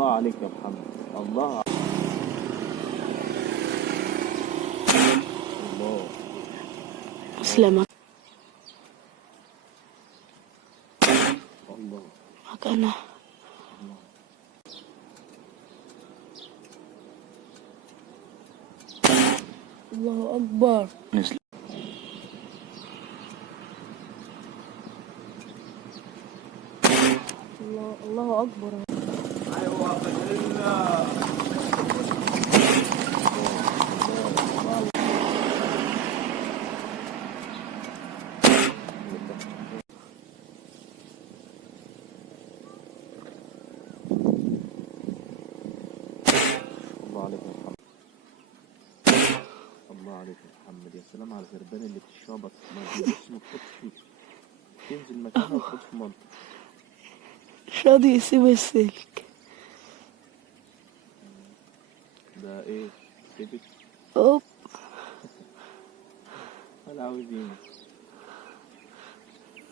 الله عليك يا محمد. الله الله. أسلمك الله معك أنا. الله أكبر. نزل. الله أكبر. ايوه الله. الله عليك يا محمد. الله عليك يا محمد. يا سلام على الغربان اللي بتشربك، ما بيبص ما تحطش، تنزل مكانها وتحط في منطقة. مش راضي يسيب السلك. ده ايه؟ سيبك. أوب. انا عاوز ايه؟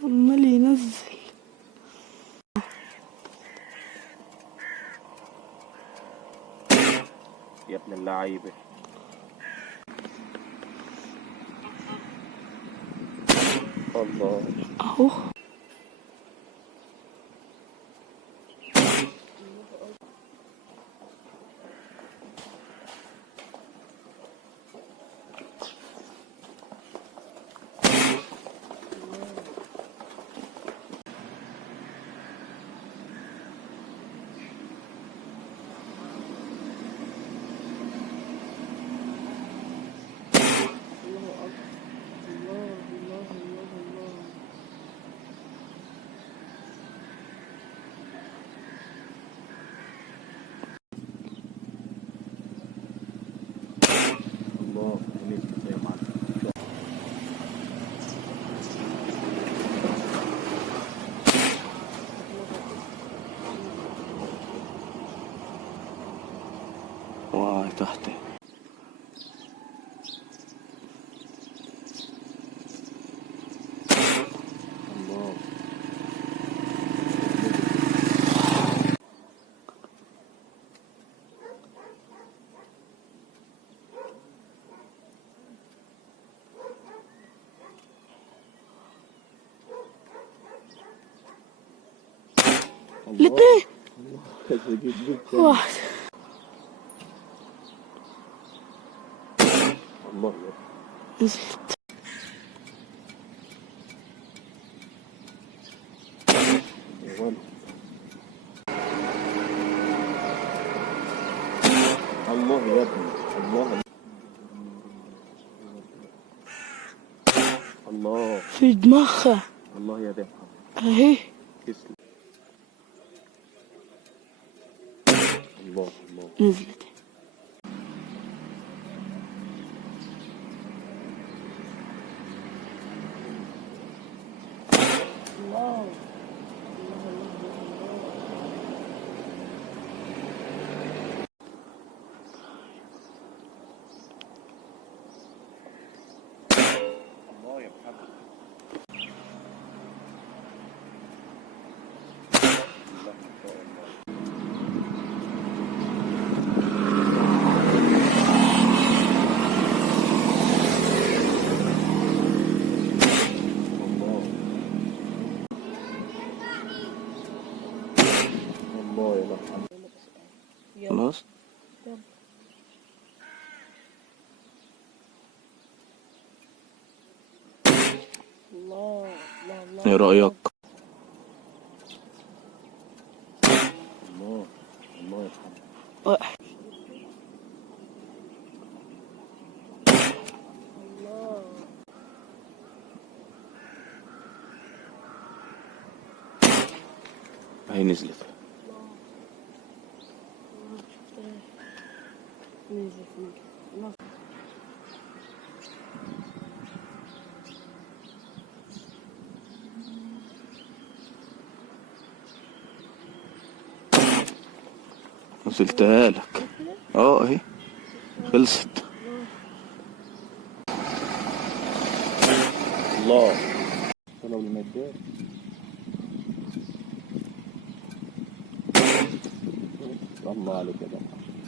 عمال ينزل. يا ابن اللعيبة. الله. أهو. الله نزل زي ما عمل. واي تحت. الله. الاتنين. الله. واحد. الله نزلت. يا ولد. الله يا ابني. الله الله. في دماغها. الله يا ده محمد. أهي. تسلم. الله الله. نزلت. الله. الله يا محمد. الله ما شاء الله. الله يا محمد. خلاص. ايه رأيك؟ الله الله يا محمد. واحد. هي نزلت. نزلتها لك. اهي خلصت. الله. طلعوا المدار. الله عليك يا جدع.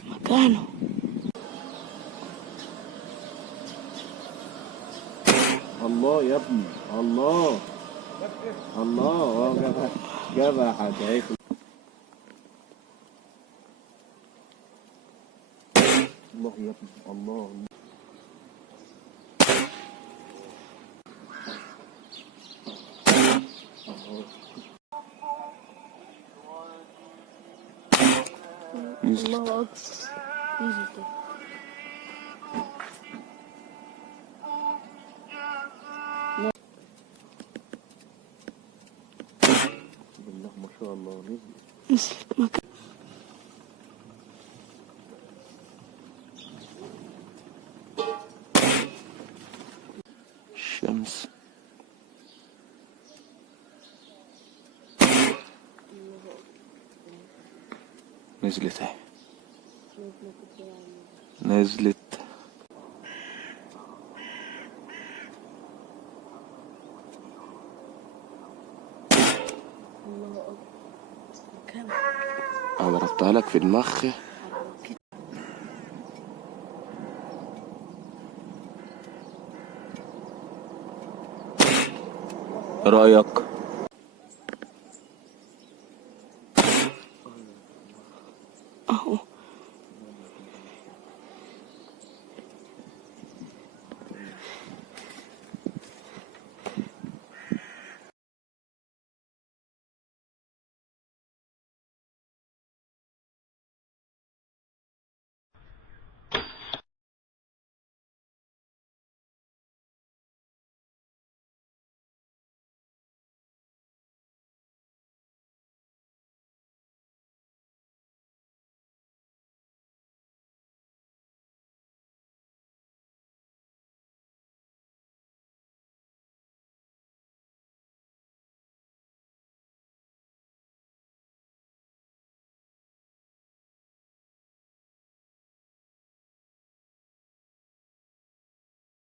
مكانه. الله يا ابني، الله الله. جابها حد هيك. الله يا ابني، الله. نزلت. الله أكبر. نزلت. بسم الله ما شاء الله. نزلت. نزلت مكان. الشمس. نزلت اهي. نزلت. الله أكبر. مكانه. ضربتها لك في دماغك. رأيك؟